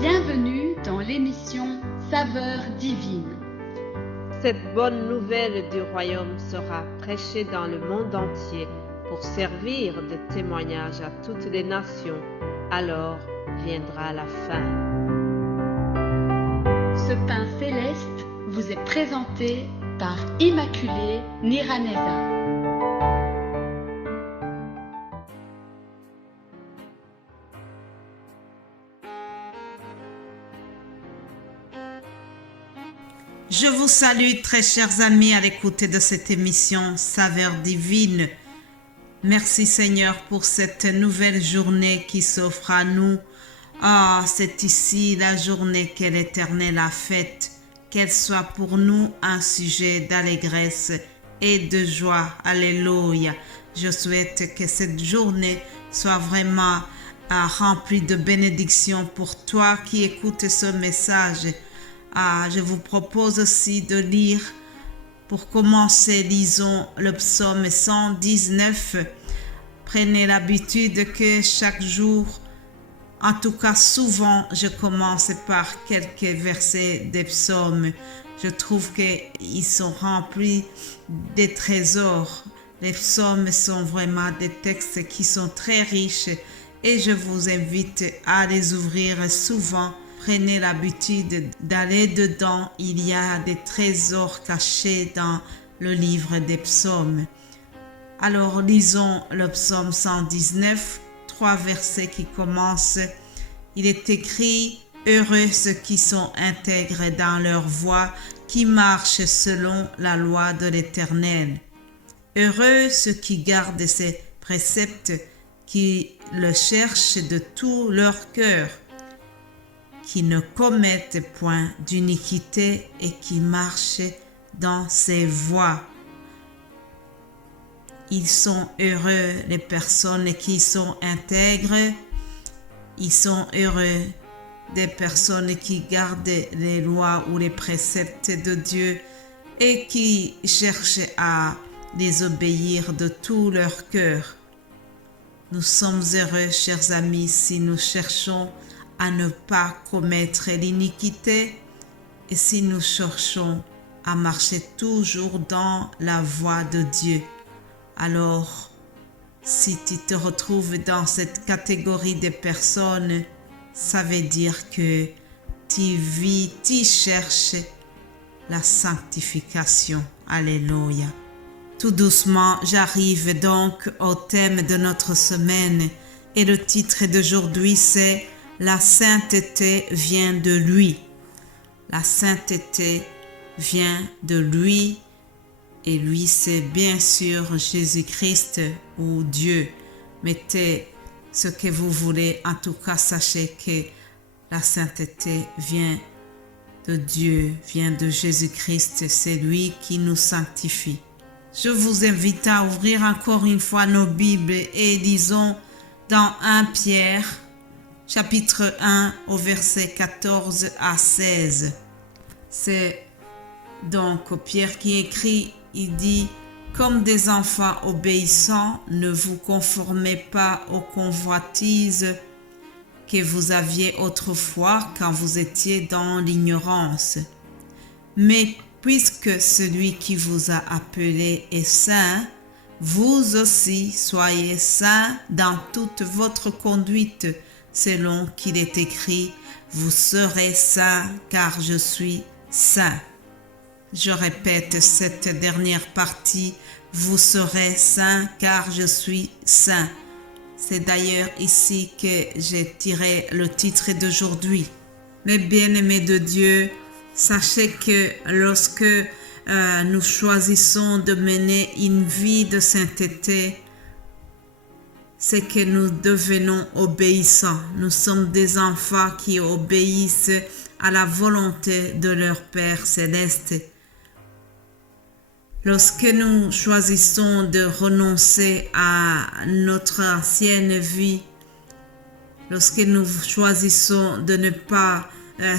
Bienvenue dans l'émission Saveurs divines. Cette bonne nouvelle du royaume sera prêchée dans le monde entier pour servir de témoignage à toutes les nations. Alors viendra la fin. Ce pain céleste vous est présenté par Immaculée Niraneza. Je vous salue très chers amis à l'écoute de cette émission Saveurs divines. Merci Seigneur pour cette nouvelle journée qui s'offre à nous. C'est ici la journée que l'Éternel a faite. Qu'elle soit pour nous un sujet d'allégresse et de joie. Alléluia. Je souhaite que cette journée soit vraiment remplie de bénédictions pour toi qui écoutes ce message. Je vous propose aussi de lire, pour commencer, lisons le psaume 119. Prenez l'habitude que chaque jour, en tout cas souvent, je commence par quelques versets des psaumes. Je trouve qu'ils sont remplis de trésors. Les psaumes sont vraiment des textes qui sont très riches et je vous invite à les ouvrir souvent. Prenez l'habitude d'aller dedans, il y a des trésors cachés dans le livre des psaumes. Alors lisons le psaume 119, 3 versets qui commencent. Il est écrit « Heureux ceux qui sont intègres dans leur voie, qui marchent selon la loi de l'Éternel. Heureux ceux qui gardent ses préceptes, qui le cherchent de tout leur cœur, qui ne commettent point d'iniquité et qui marchent dans ses voies. » Ils sont heureux, les personnes qui sont intègres. Ils sont heureux des personnes qui gardent les lois ou les préceptes de Dieu et qui cherchent à les obéir de tout leur cœur. Nous sommes heureux, chers amis, si nous cherchons à ne pas commettre l'iniquité et si nous cherchons à marcher toujours dans la voie de Dieu. Alors, si tu te retrouves dans cette catégorie de personnes, ça veut dire que tu cherches la sanctification. Alléluia. Tout doucement, j'arrive donc au thème de notre semaine et le titre d'aujourd'hui c'est « La sainteté vient de lui ». La sainteté vient de lui. Et lui, c'est bien sûr Jésus-Christ ou Dieu. Mettez ce que vous voulez. En tout cas, sachez que la sainteté vient de Dieu, vient de Jésus-Christ. C'est lui qui nous sanctifie. Je vous invite à ouvrir encore une fois nos Bibles et lisons dans 1 Pierre, chapitre 1, au verset 14 à 16. C'est donc Pierre qui écrit. Il dit « Comme des enfants obéissants, ne vous conformez pas aux convoitises que vous aviez autrefois quand vous étiez dans l'ignorance. Mais puisque celui qui vous a appelé est saint, vous aussi soyez saints dans toute votre conduite, selon qu'il est écrit « Vous serez saints car je suis saint ». Je répète cette dernière partie, vous serez saints car je suis saint. C'est d'ailleurs ici que j'ai tiré le titre d'aujourd'hui. Mes bien-aimés de Dieu, sachez que lorsque nous choisissons de mener une vie de sainteté, c'est que nous devenons obéissants. Nous sommes des enfants qui obéissent à la volonté de leur Père céleste. Lorsque nous choisissons de renoncer à notre ancienne vie, lorsque nous choisissons de ne pas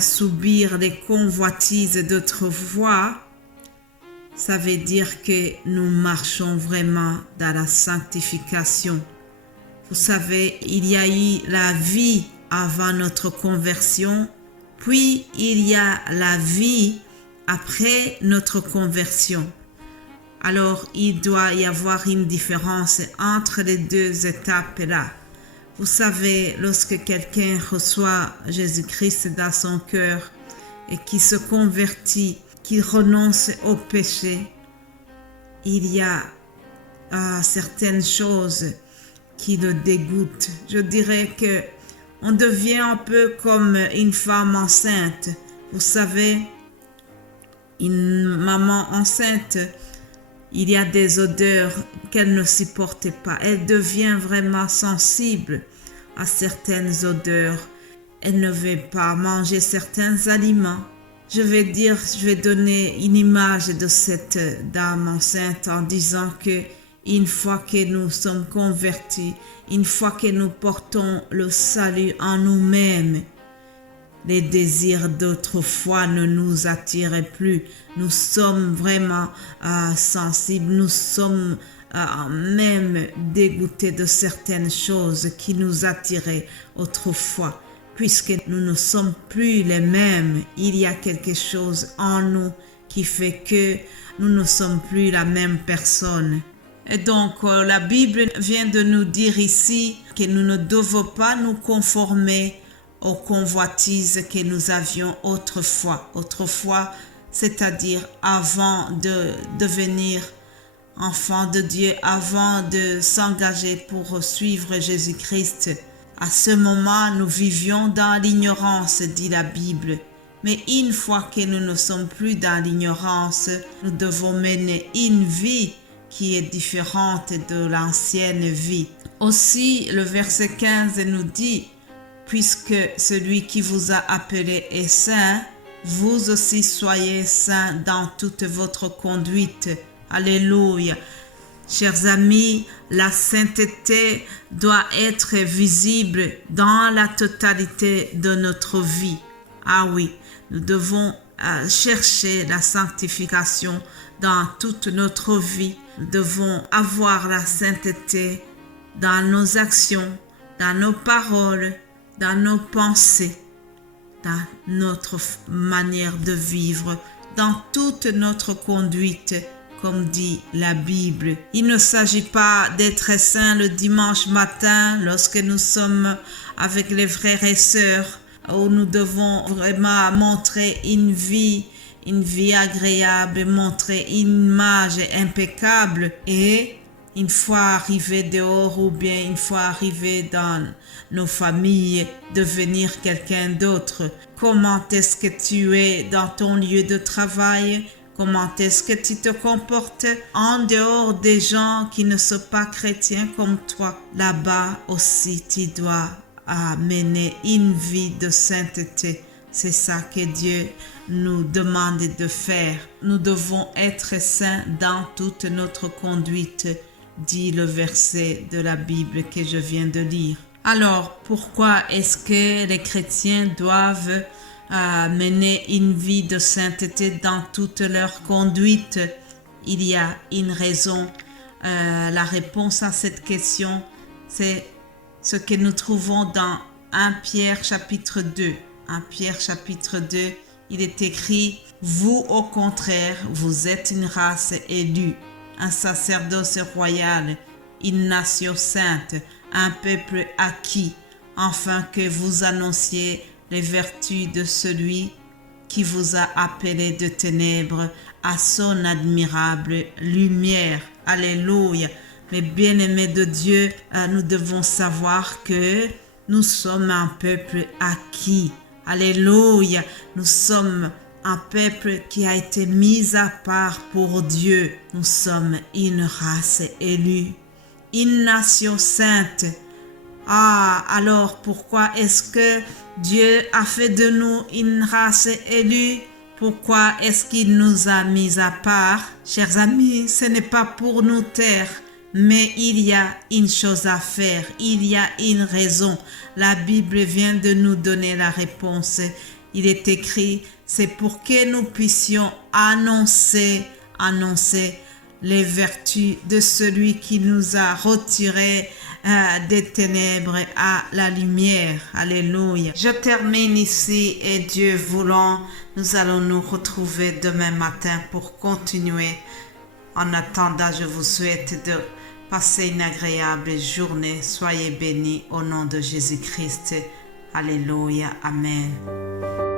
subir les convoitises d'autrefois, ça veut dire que nous marchons vraiment dans la sanctification. Vous savez, il y a eu la vie avant notre conversion, puis il y a la vie après notre conversion. Alors, il doit y avoir une différence entre les deux étapes-là. Vous savez, lorsque quelqu'un reçoit Jésus-Christ dans son cœur et qui se convertit, qui renonce au péché, il y a certaines choses qui le dégoûtent. Je dirais que on devient un peu comme une femme enceinte. Vous savez, une maman enceinte, il y a des odeurs qu'elle ne supporte pas. Elle devient vraiment sensible à certaines odeurs. Elle ne veut pas manger certains aliments. Je vais donner une image de cette dame enceinte en disant que une fois que nous sommes convertis, une fois que nous portons le salut en nous-mêmes, les désirs d'autrefois ne nous attirent plus. Nous sommes vraiment sensibles, nous sommes même dégoûtés de certaines choses qui nous attiraient autrefois. Puisque nous ne sommes plus les mêmes, il y a quelque chose en nous qui fait que nous ne sommes plus la même personne. Et donc, la Bible vient de nous dire ici que nous ne devons pas nous conformer aux convoitises que nous avions autrefois. Autrefois, c'est-à-dire avant de devenir enfant de Dieu, avant de s'engager pour suivre Jésus-Christ. À ce moment, nous vivions dans l'ignorance, dit la Bible. Mais une fois que nous ne sommes plus dans l'ignorance, nous devons mener une vie qui est différente de l'ancienne vie. Aussi, le verset 15 nous dit, « Puisque celui qui vous a appelé est saint, vous aussi soyez saints dans toute votre conduite. » Alléluia. Chers amis, la sainteté doit être visible dans la totalité de notre vie. Ah oui, nous devons chercher la sanctification dans toute notre vie. Nous devons avoir la sainteté dans nos actions, dans nos paroles, dans nos pensées, dans notre manière de vivre, dans toute notre conduite. Comme dit la Bible, il ne s'agit pas d'être saint le dimanche matin lorsque nous sommes avec les frères et sœurs, où nous devons vraiment montrer une vie agréable, montrer une image impeccable et une fois arrivé dehors ou bien une fois arrivé dans nos familles, devenir quelqu'un d'autre. Comment est-ce que tu es dans ton lieu de travail? Comment est-ce que tu te comportes en dehors des gens qui ne sont pas chrétiens comme toi? Là-bas aussi, tu dois mener une vie de sainteté. C'est ça que Dieu nous demande de faire. Nous devons être saints dans toute notre conduite, dit le verset de la Bible que je viens de lire. Alors, pourquoi est-ce que les chrétiens doivent mener une vie de sainteté dans toute leur conduite? Il y a une raison. La réponse à cette question, c'est ce que nous trouvons dans 1 Pierre chapitre 2. 1 Pierre chapitre 2, il est écrit « Vous, au contraire, vous êtes une race élue, un sacerdoce royal, une nation sainte, un peuple acquis, afin que vous annonciez les vertus de celui qui vous a appelé de ténèbres à son admirable lumière. » Alléluia. Mais bien-aimés de Dieu, nous devons savoir que nous sommes un peuple acquis. Alléluia. Nous sommes un peuple qui a été mis à part pour Dieu. Nous sommes une race élue, une nation sainte. Alors pourquoi est-ce que Dieu a fait de nous une race élue? Pourquoi est-ce qu'il nous a mis à part? Chers amis, ce n'est pas pour nous taire, mais il y a une chose à faire, il y a une raison. La Bible vient de nous donner la réponse. Il est écrit, c'est pour que nous puissions annoncer les vertus de celui qui nous a retiré des ténèbres à la lumière. Alléluia. Je termine ici et Dieu voulant, nous allons nous retrouver demain matin pour continuer. En attendant, je vous souhaite de passer une agréable journée. Soyez bénis au nom de Jésus-Christ. Alléluia. Amen.